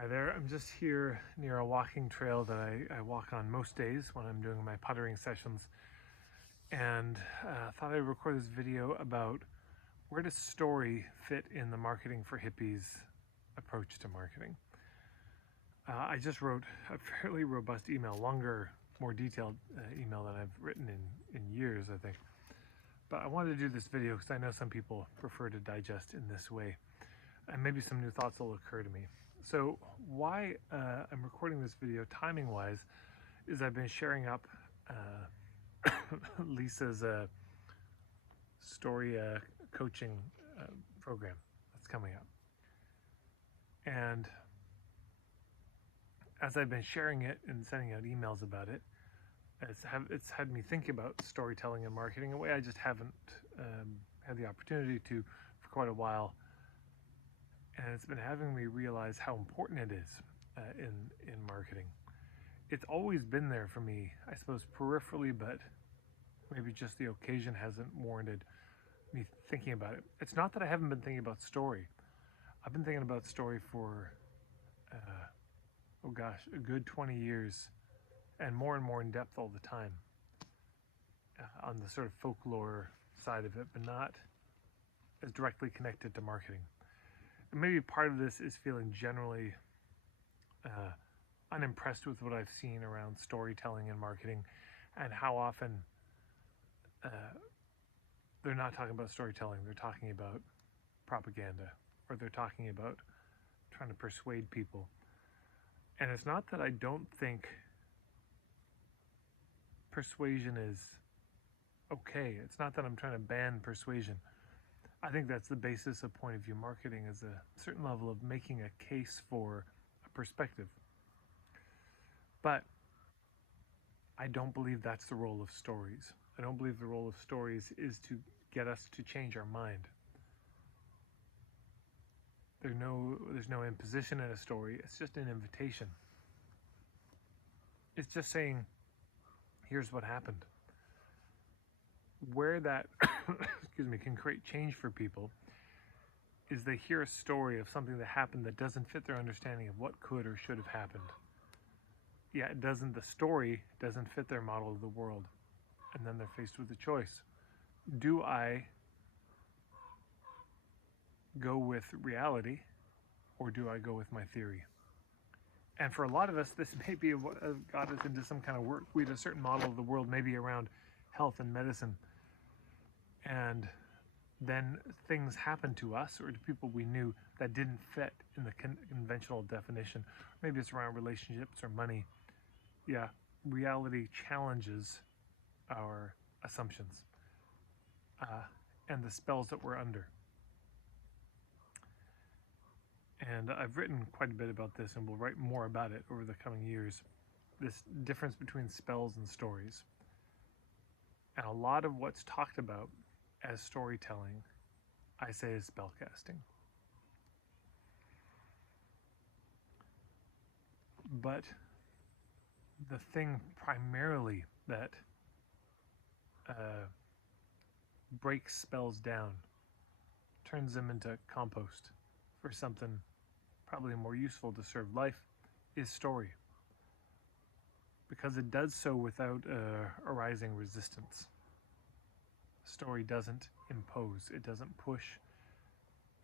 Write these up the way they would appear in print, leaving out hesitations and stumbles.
Hi there, I'm just here near a walking trail that I walk on most days when I'm doing my puttering sessions, and thought I'd record this video about where does story fit in the marketing for hippies approach to marketing. I just wrote a fairly robust email, longer, more detailed email than I've written in years, I think. But I wanted to do this video because I know some people prefer to digest in this way, and maybe some new thoughts will occur to me. So why I'm recording this video timing-wise is I've been sharing up Lisa's story coaching program that's coming up. And as I've been sharing it and sending out emails about it, it's had me think about storytelling and marketing in a way I just haven't had the opportunity to for quite a while. And it's been having me realize how important it is in marketing. It's always been there for me, I suppose peripherally, but maybe just the occasion hasn't warranted me thinking about it. It's not that I haven't been thinking about story. I've been thinking about story for, oh gosh, a good 20 years, and more in depth all the time on the sort of folklore side of it, but not as directly connected to marketing. And maybe part of this is feeling generally unimpressed with what I've seen around storytelling and marketing, and how often they're not talking about storytelling, they're talking about propaganda, or they're talking about trying to persuade people. And it's not that I don't think persuasion is okay. It's not that I'm trying to ban persuasion. I think that's the basis of point of view marketing, is a certain level of making a case for a perspective. But I don't believe that's the role of stories. I don't believe the role of stories is to get us to change our mind. There's no imposition in a story. It's just an invitation. It's just saying, here's what happened. Where that can create change for people is they hear a story of something that happened that doesn't fit their understanding of what could or should have happened. Yeah, the story doesn't fit their model of the world. And then they're faced with a choice. Do I go with reality, or do I go with my theory? And for a lot of us, this may be what got us into some kind of work. We had a certain model of the world, maybe around health and medicine. And then things happened to us or to people we knew that didn't fit in the conventional definition. Maybe it's around relationships or money. Yeah, reality challenges our assumptions and the spells that we're under. And I've written quite a bit about this, and will write more about it over the coming years. This difference between spells and stories. And a lot of what's talked about as storytelling, I say, is spellcasting. But the thing primarily that breaks spells down, turns them into compost for something probably more useful to serve life, is story. Because it does so without arising resistance. Story doesn't impose, it doesn't push,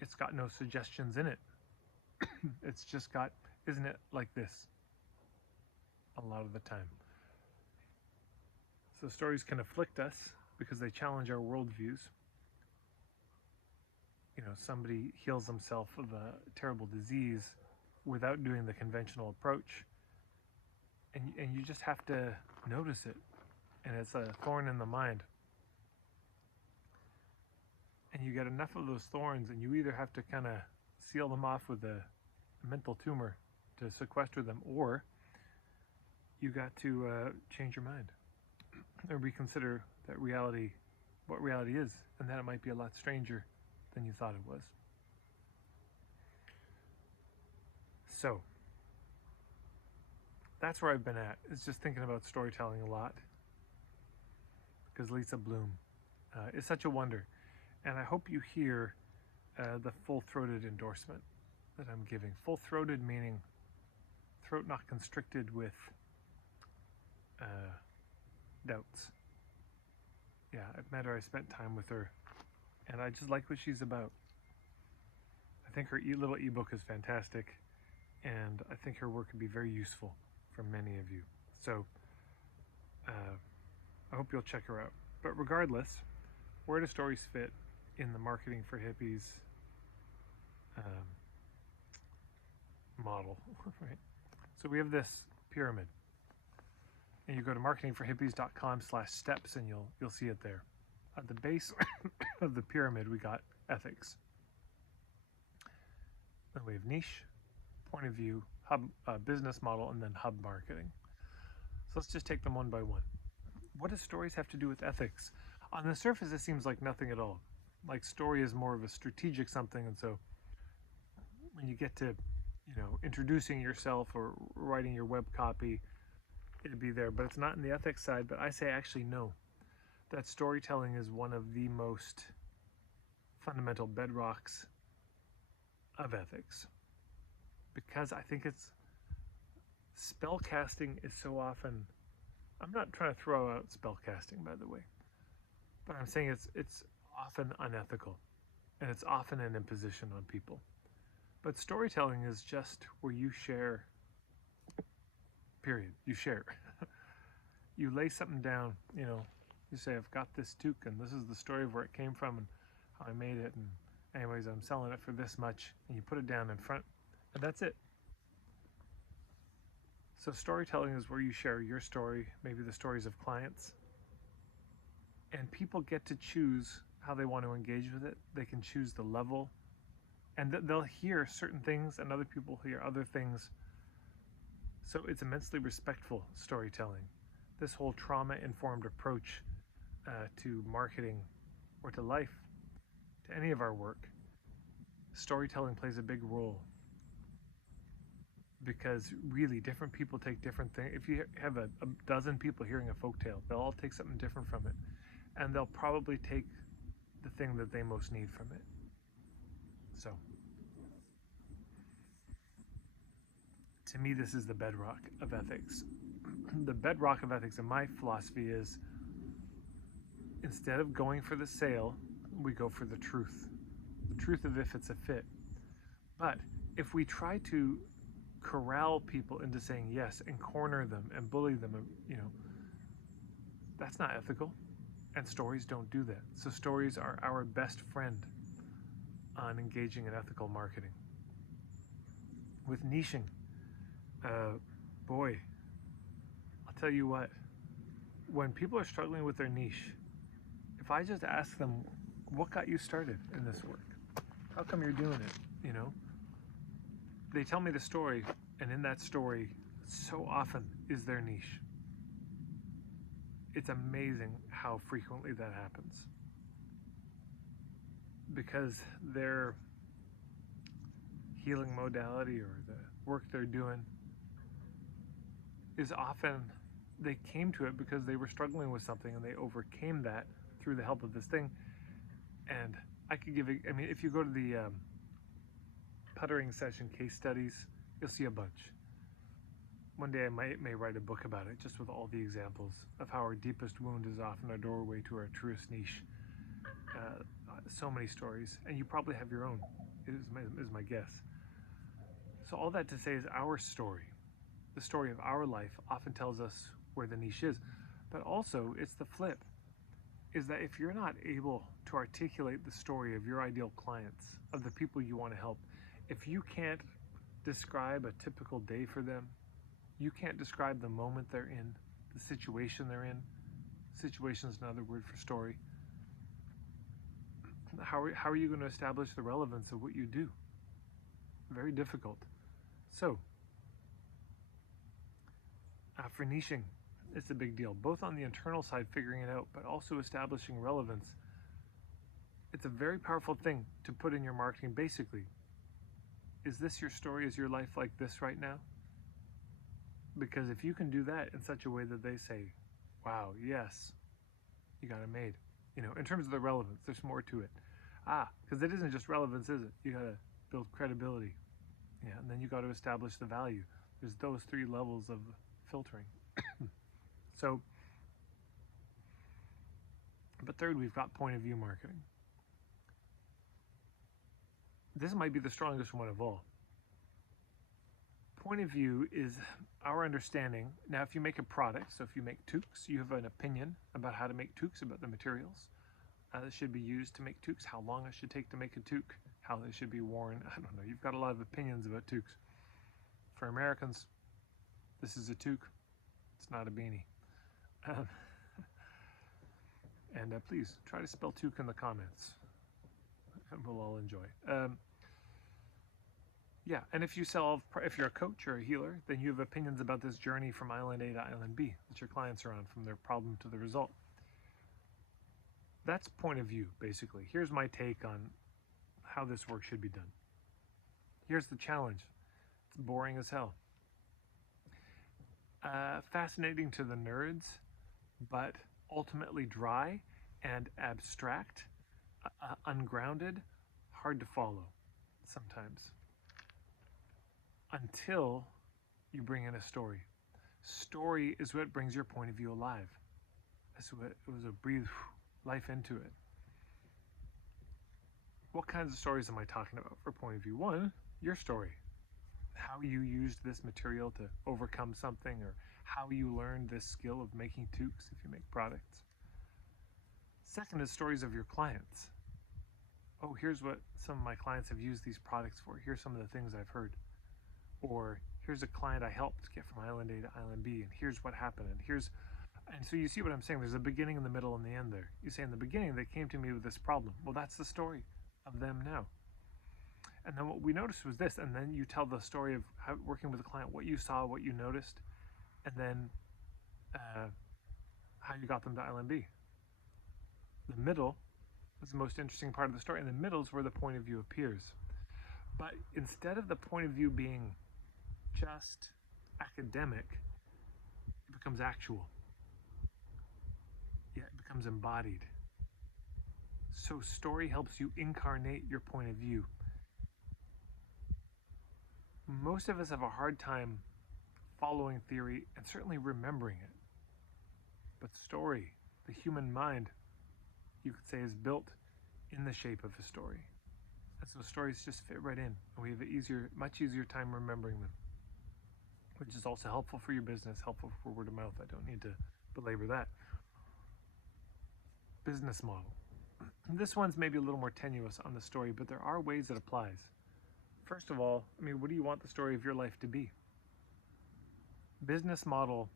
it's got no suggestions in it. It's just got, isn't it like this? A lot of the time. So stories can afflict us because they challenge our worldviews. You know, somebody heals himself of a terrible disease without doing the conventional approach. And you just have to notice it. And it's a thorn in the mind. And you get enough of those thorns, and you either have to kind of seal them off with a mental tumor to sequester them, or you got to change your mind or reconsider that reality, what reality is, and that it might be a lot stranger than you thought it was. So that's where I've been at. It's just thinking about storytelling a lot, because Lisa Bloom is such a wonder. And I hope you hear the full-throated endorsement that I'm giving. Full-throated meaning throat not constricted with doubts. Yeah, I've met her, I spent time with her, and I just like what she's about. I think her little ebook is fantastic, and I think her work could be very useful for many of you. So I hope you'll check her out. But regardless, where do stories fit in the marketing for hippies model? Right? So we have this pyramid, and you go to marketingforhippies.com/steps, and you'll see it there. At the base of the pyramid, we got ethics. Then we have niche, point of view, hub, business model, and then hub marketing. So let's just take them one by one. What does stories have to do with ethics? On the surface, it seems like nothing at all. Like story is more of a strategic something, and so when you get to, introducing yourself or writing your web copy, it'd be there. But it's not in the ethics side. But I say actually no. That storytelling is one of the most fundamental bedrocks of ethics, because I think spell casting is so often. I'm not trying to throw out spell casting, by the way, but I'm saying it's often unethical, and it's often an imposition on people. But storytelling is just where you share. Period. You share. You lay something down. You say, I've got this toque, and this is the story of where it came from and how I made it, and anyways, I'm selling it for this much, and you put it down in front, and that's it. So storytelling is where you share your story, maybe the stories of clients, and people get to choose how they want to engage with it. They can choose the level, and they'll hear certain things, and other people hear other things. So it's immensely respectful storytelling. This whole trauma-informed approach to marketing or to life, to any of our work, storytelling plays a big role, because really different people take different things. If you have a dozen people hearing a folktale, they'll all take something different from it, and they'll probably take the thing that they most need from it. So to me, this is the bedrock of ethics. The bedrock of ethics in my philosophy is, instead of going for the sale, we go for the truth. The truth of if it's a fit. But if we try to corral people into saying yes and corner them and bully them, that's not ethical. And stories don't do that. So stories are our best friend on engaging in ethical marketing. With niching, boy, I'll tell you what, when people are struggling with their niche, if I just ask them, what got you started in this work? How come you're doing it? They tell me the story, and in that story, so often is their niche. It's amazing how frequently that happens, because their healing modality or the work they're doing is often, they came to it because they were struggling with something and they overcame that through the help of this thing. And I could give if you go to the puttering session case studies, you'll see a bunch. One day I may write a book about it, just with all the examples of how our deepest wound is often a doorway to our truest niche. So many stories, and you probably have your own, is my guess. So all that to say is, our story, the story of our life, often tells us where the niche is. But also, it's the flip, is that if you're not able to articulate the story of your ideal clients, of the people you want to help, if you can't describe a typical day for them, you can't describe the moment they're in, the situation they're in. Situation is another word for story. How are you going to establish the relevance of what you do? Very difficult. So, for niching, it's a big deal, both on the internal side, figuring it out, but also establishing relevance. It's a very powerful thing to put in your marketing. Basically, is this your story? Is your life like this right now? Because if you can do that in such a way that they say, wow, yes, you got it made. In terms of the relevance, there's more to it. Because it isn't just relevance, is it? You got to build credibility. Yeah, and then you got to establish the value. There's those three levels of filtering. So, but third, we've got point of view marketing. This might be the strongest one of all. Point of view is our understanding. Now, if you make a product, so if you make toques, you have an opinion about how to make toques, about the materials that should be used to make toques, how long it should take to make a toque, how they should be worn. I don't know. You've got a lot of opinions about toques. For Americans, this is a toque. It's not a beanie. And please try to spell toque in the comments, and we'll all enjoy. Yeah, and if you're a coach or a healer, then you have opinions about this journey from island A to island B that your clients are on, from their problem to the result. That's point of view, basically. Here's my take on how this work should be done. Here's the challenge. It's boring as hell. Fascinating to the nerds, but ultimately dry and abstract, ungrounded, hard to follow sometimes. Until you bring in a story. Story is what brings your point of view alive. That's what it was, a breathe life into it. What kinds of stories am I talking about for point of view? One, your story. How you used this material to overcome something, or how you learned this skill of making toques if you make products. Second is stories of your clients. Oh, here's what some of my clients have used these products for. Here's some of the things I've heard. Or here's a client I helped get from island A to island B, and here's what happened, and so you see what I'm saying. There's a beginning, and the middle, and the end there. You say in the beginning they came to me with this problem. Well, that's the story of them now. And then what we noticed was this, and then you tell the story of how, working with the client, what you saw, what you noticed, and then how you got them to island B. The middle is the most interesting part of the story, and the middle is where the point of view appears. But instead of the point of view being just academic, it becomes actual. Yeah, it becomes embodied. So story helps you incarnate your point of view. Most of us have a hard time following theory and certainly remembering it. But story, the human mind, you could say, is built in the shape of a story. And so stories just fit right in, and we have an much easier time remembering them, which is also helpful for your business, helpful for word of mouth. I don't need to belabor that. Business model. This one's maybe a little more tenuous on the story, but there are ways it applies. First of all, what do you want the story of your life to be? Business model,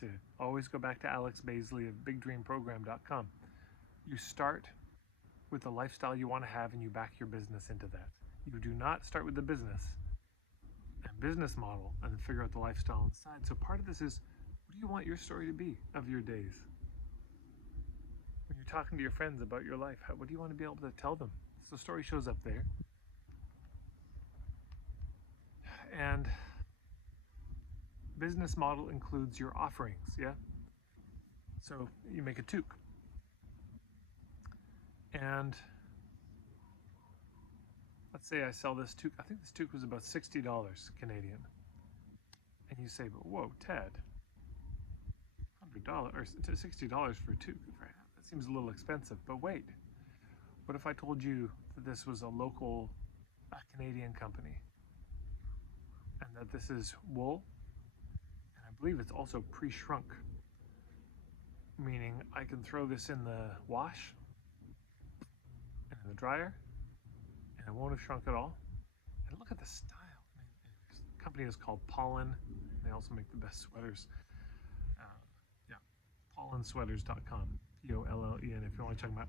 to always go back to Alex Baisley of BigDreamProgram.com. You start with the lifestyle you want to have, and you back your business into that. You do not start with the business and business model and then figure out the lifestyle inside. So part of this is, what do you want your story to be of your days? When you're talking to your friends about your life, what do you want to be able to tell them? So the story shows up there. And business model includes your offerings, yeah? So you make a toque. And let's say I sell this toque. I think this toque was about $60 Canadian. And you say, but whoa, Ted, $100 or $60 for a toque. That seems a little expensive. But wait, what if I told you that this was a local Canadian company, and that this is wool, and I believe it's also pre-shrunk, meaning I can throw this in the wash and in the dryer, and it won't have shrunk at all. And look at the style. The company is called Pollen. They also make the best sweaters. Pollensweaters.com, Pollen, if you want to check them out.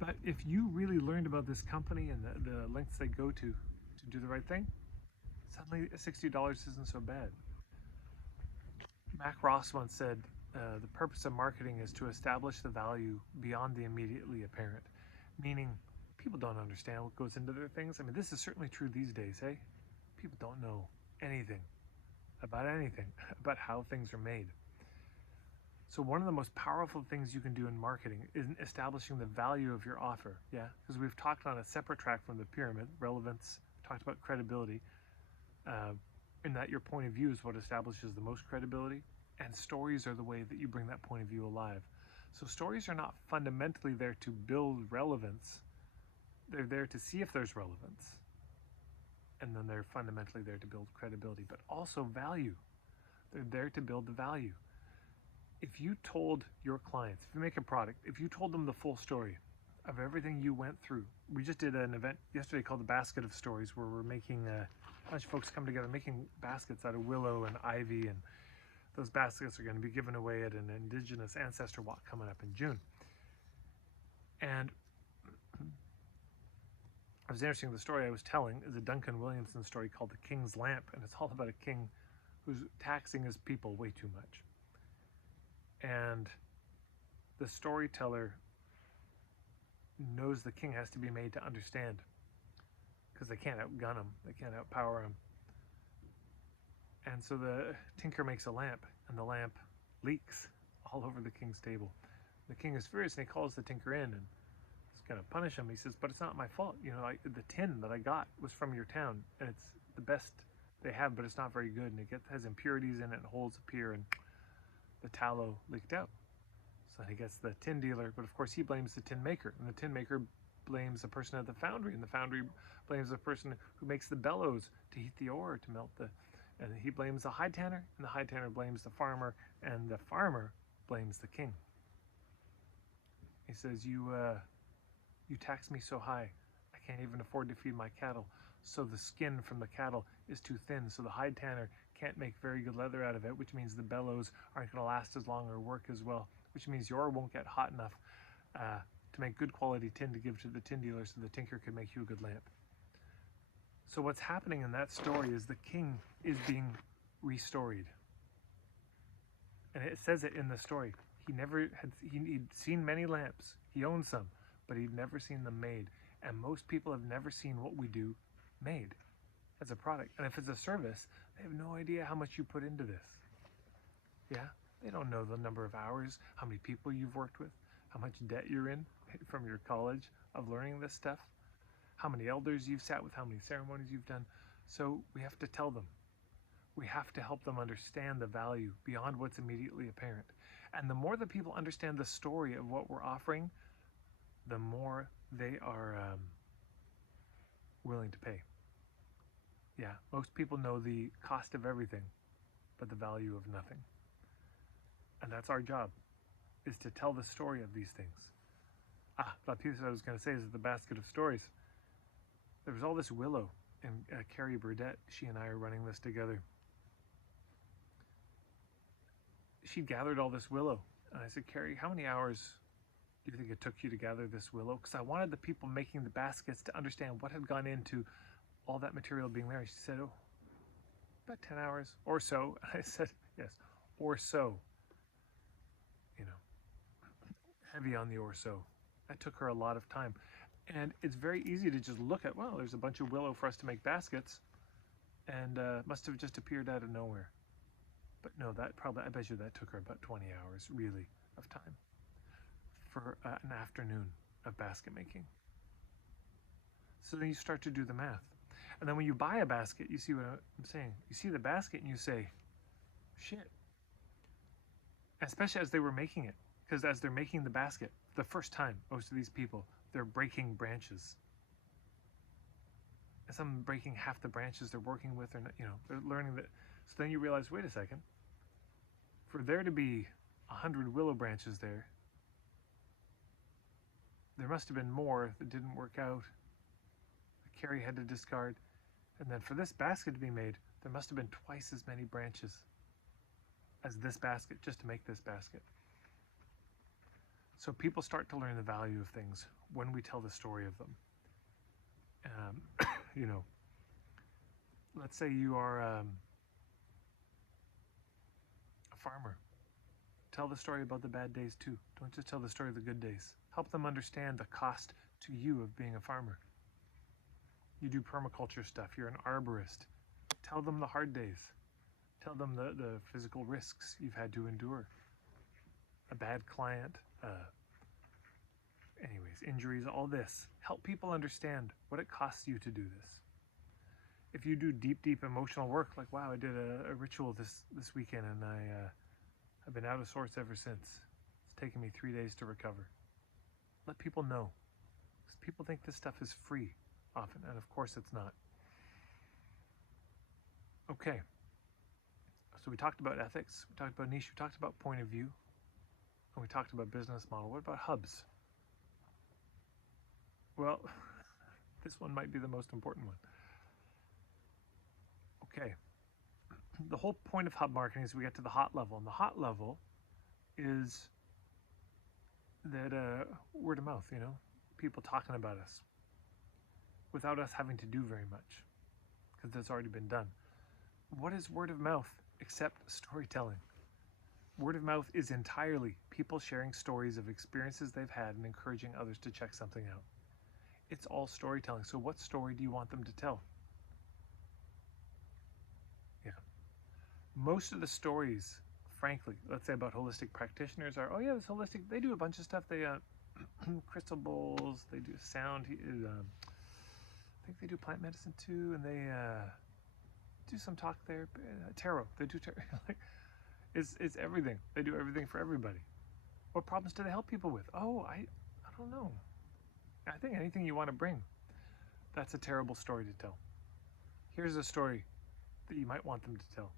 But if you really learned about this company and the lengths they go to do the right thing, suddenly $60 isn't so bad. Mac Ross once said, the purpose of marketing is to establish the value beyond the immediately apparent, meaning people don't understand what goes into their things. This is certainly true these days, hey? People don't know anything, about how things are made. So one of the most powerful things you can do in marketing is establishing the value of your offer, yeah? Because we've talked on a separate track from the pyramid, relevance, talked about credibility, in that your point of view is what establishes the most credibility, and stories are the way that you bring that point of view alive. So stories are not fundamentally there to build relevance. They're there to see if there's relevance. And then they're fundamentally there to build credibility, but also value. They're there to build the value. If you told your clients, if you make a product, if you told them the full story of everything you went through. We just did an event yesterday called the Basket of Stories, where we're making a bunch of folks come together making baskets out of willow and ivy, and those baskets are going to be given away at an Indigenous Ancestor Walk coming up in June. And it was interesting, the story I was telling is a Duncan Williamson story called The King's Lamp, and it's all about a king who's taxing his people way too much. And the storyteller knows the king has to be made to understand, because they can't outgun him, they can't outpower him. And so the tinker makes a lamp, and the lamp leaks all over the king's table. The king is furious, and he calls the tinker in, and he's going to punish him. He says, but it's not my fault. You know, the tin that I got was from your town, and it's the best they have, but it's not very good, and it has impurities in it, and holes appear, and the tallow leaked out. So he gets the tin dealer, but of course he blames the tin maker, and the tin maker blames the person at the foundry, and the foundry blames the person who makes the bellows to heat the ore, to melt the, and he blames the hide tanner, and the hide tanner blames the farmer, and the farmer blames the king. He says, you tax me so high, I can't even afford to feed my cattle. So the skin from the cattle is too thin, so the hide tanner can't make very good leather out of it, which means the bellows aren't going to last as long or work as well, which means your ore won't get hot enough to make good quality tin to give to the tin dealer, so the tinker can make you a good lamp. So what's happening in that story is the king is being restoried. And it says it in the story. He'd seen many lamps. He owned some, but he'd never seen them made. And most people have never seen what we do made as a product. And if it's a service, they have no idea how much you put into this. Yeah? They don't know the number of hours, how many people you've worked with, how much debt you're in from your college of learning this stuff, how many elders you've sat with, how many ceremonies you've done. So we have to tell them. We have to help them understand the value beyond what's immediately apparent. And the more that people understand the story of what we're offering, the more they are willing to pay. Yeah, most people know the cost of everything, but the value of nothing. And that's our job, is to tell the story of these things. The piece I was going to say is the Basket of Stories. There was all this willow, and Carrie Burdett, she and I are running this together. She gathered all this willow, and I said, Carrie, how many hours do you think it took you to gather this willow? Because I wanted the people making the baskets to understand what had gone into all that material being there. She said, oh, about 10 hours or so. I said, yes, or so. You know, heavy on the or so. That took her a lot of time. And it's very easy to just look at, well, there's a bunch of willow for us to make baskets, and must have just appeared out of nowhere. But no, that probably, I bet you that took her about 20 hours, really, of time for an afternoon of basket making. So then you start to do the math. And then when you buy a basket, you see what I'm saying? You see the basket and you say, shit. Especially as they were making it. Because as they're making the basket, the first time, most of these people, they're breaking branches. And some breaking half the branches they're working with, or you know, they're learning that. So then you realize, wait a second. For there to be 100 willow branches there must have been more that didn't work out. Carrie had to discard. And then for this basket to be made, there must have been twice as many branches as this basket, just to make this basket. So people start to learn the value of things when we tell the story of them. You know, let's say you are a farmer. Tell the story about the bad days too. Don't just tell the story of the good days. Help them understand the cost to you of being a farmer. You do permaculture stuff. You're an arborist. Tell them the hard days. Tell them the physical risks you've had to endure. A bad client, injuries, all this. Help people understand what it costs you to do this. If you do deep emotional work, like, wow, I did a ritual this weekend, and I've been out of sorts ever since. It's taken me 3 days to recover. Let people know, because people think this stuff is free often, and of course it's not. Okay, so we talked about ethics, we talked about niche, we talked about point of view, and we talked about business model. What about hubs? Well, this one might be the most important one. Okay, the whole point of hub marketing is we get to the hot level, and the hot level is that word of mouth, people talking about us without us having to do very much, because that's already been done. What is word of mouth except storytelling? Word of mouth is entirely people sharing stories of experiences they've had and encouraging others to check something out. It's all storytelling. So what story do you want them to tell? Yeah. Most of the stories, frankly, let's say about holistic practitioners are, oh yeah, this holistic, they do a bunch of stuff. They crystal bowls, they do sound, I think they do plant medicine too, and they do some talk therapy, tarot. They do tarot. Like, it's everything. They do everything for everybody. What problems do they help people with? Oh, I don't know. I think anything you want to bring. That's a terrible story to tell. Here's a story that you might want them to tell.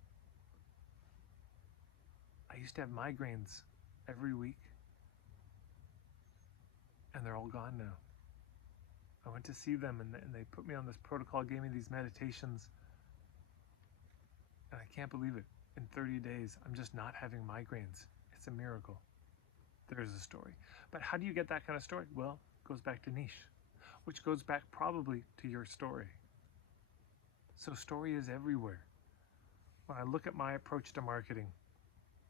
I used to have migraines every week, and they're all gone now. I went to see them, and they put me on this protocol, gave me these meditations, and I can't believe it. In 30 days, I'm just not having migraines. It's a miracle. There's a story. But how do you get that kind of story? Well, it goes back to niche, which goes back probably to your story. So story is everywhere. When I look at my approach to marketing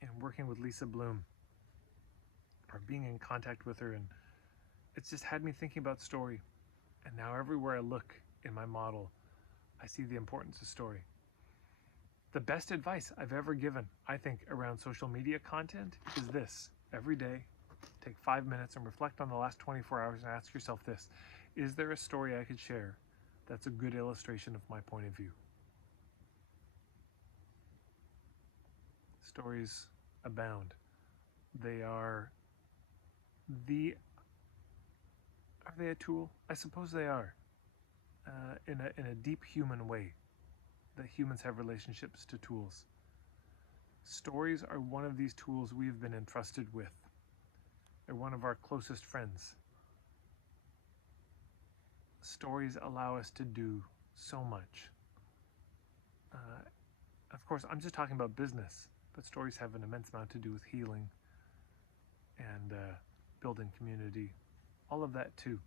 and working with Lisa Bloom, or being in contact with her, and it's just had me thinking about story. And now everywhere I look in my model, I see the importance of story. The best advice I've ever given, I think, around social media content is this. Every day, take 5 minutes and reflect on the last 24 hours and ask yourself this. Is there a story I could share that's a good illustration of my point of view? Stories abound. They are they a tool? I suppose they are, in a deep human way, that humans have relationships to tools. Stories are one of these tools we've been entrusted with. They're one of our closest friends. Stories allow us to do so much. Of course, I'm just talking about business, but stories have an immense amount to do with healing and building community, all of that too.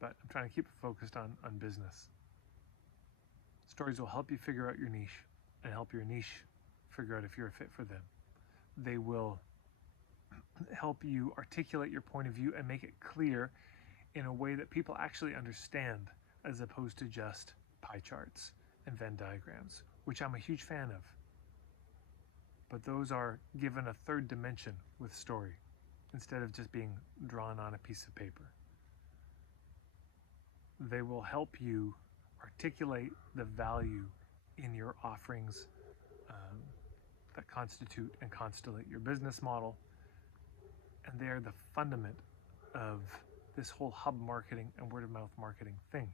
But I'm trying to keep it focused on business. Stories will help you figure out your niche and help your niche figure out if you're a fit for them. They will help you articulate your point of view and make it clear in a way that people actually understand, as opposed to just pie charts and Venn diagrams, which I'm a huge fan of. But those are given a third dimension with story, instead of just being drawn on a piece of paper. They will help you articulate the value in your offerings that constitute and constellate your business model. And they are the fundament of this whole hub marketing and word of mouth marketing thing.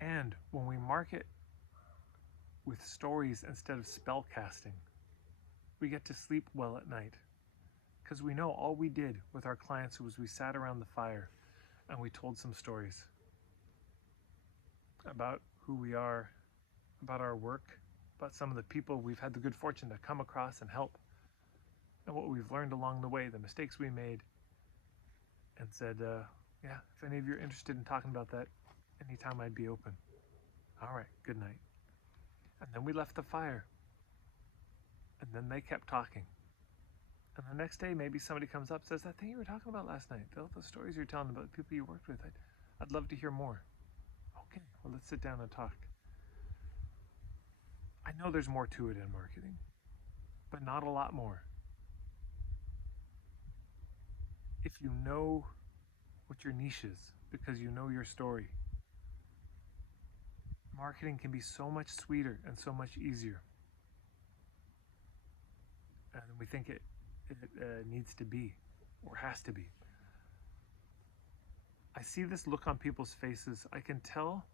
And when we market with stories instead of spell casting, we get to sleep well at night. Because we know all we did with our clients was we sat around the fire and we told some stories about who we are, about our work, about some of the people we've had the good fortune to come across and help, and what we've learned along the way, the mistakes we made, and said, yeah, if any of you are interested in talking about that, anytime I'd be open. All right, good night. And then we left the fire, and then they kept talking. And the next day, maybe somebody comes up and says, that thing you were talking about last night, the stories you're telling about the people you worked with, I'd love to hear more. Okay, well, let's sit down and talk. I know there's more to it in marketing, but not a lot more. If you know what your niche is, because you know your story. Marketing can be so much sweeter and so much easier than we think it needs to be or has to be. I see this look on people's faces. I can tell.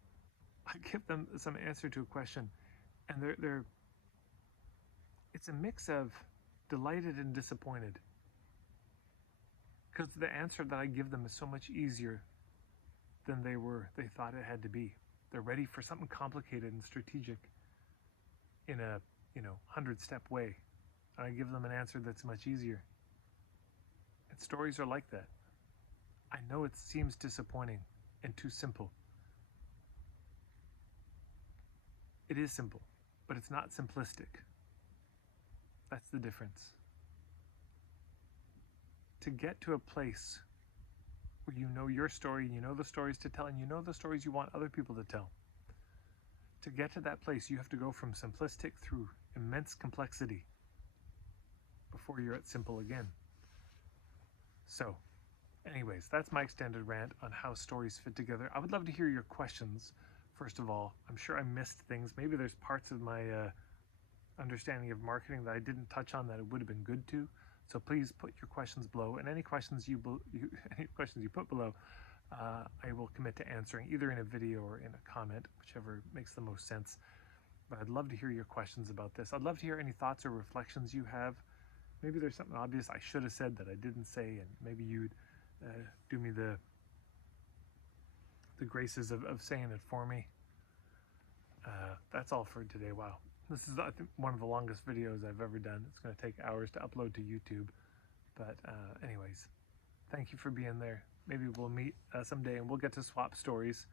I give them some answer to a question, and they're it's a mix of delighted and disappointed, because the answer that I give them is so much easier than they thought it had to be. They're ready for something complicated and strategic in a 100-step way, and I give them an answer that's much easier. And stories are like that. I know it seems disappointing and too simple. It is simple, but it's not simplistic. That's the difference. To get to a place where you know your story, you know the stories to tell, and you know the stories you want other people to tell. To get to that place, you have to go from simplistic through immense complexity before you're at simple again. So, anyways, that's my extended rant on how stories fit together. I would love to hear your questions. First of all, I'm sure I missed things. Maybe there's parts of my understanding of marketing that I didn't touch on that it would have been good to. So please put your questions below, and any questions you put below, I will commit to answering either in a video or in a comment, whichever makes the most sense. But I'd love to hear your questions about this. I'd love to hear any thoughts or reflections you have. Maybe there's something obvious I should have said that I didn't say, and maybe you'd do me the graces of saying it for me. That's all for today. Wow. This is, I think, one of the longest videos I've ever done. It's going to take hours to upload to YouTube. But anyways, thank you for being there. Maybe we'll meet someday and we'll get to swap stories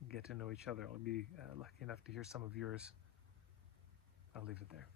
and get to know each other. I'll be lucky enough to hear some of yours. I'll leave it there.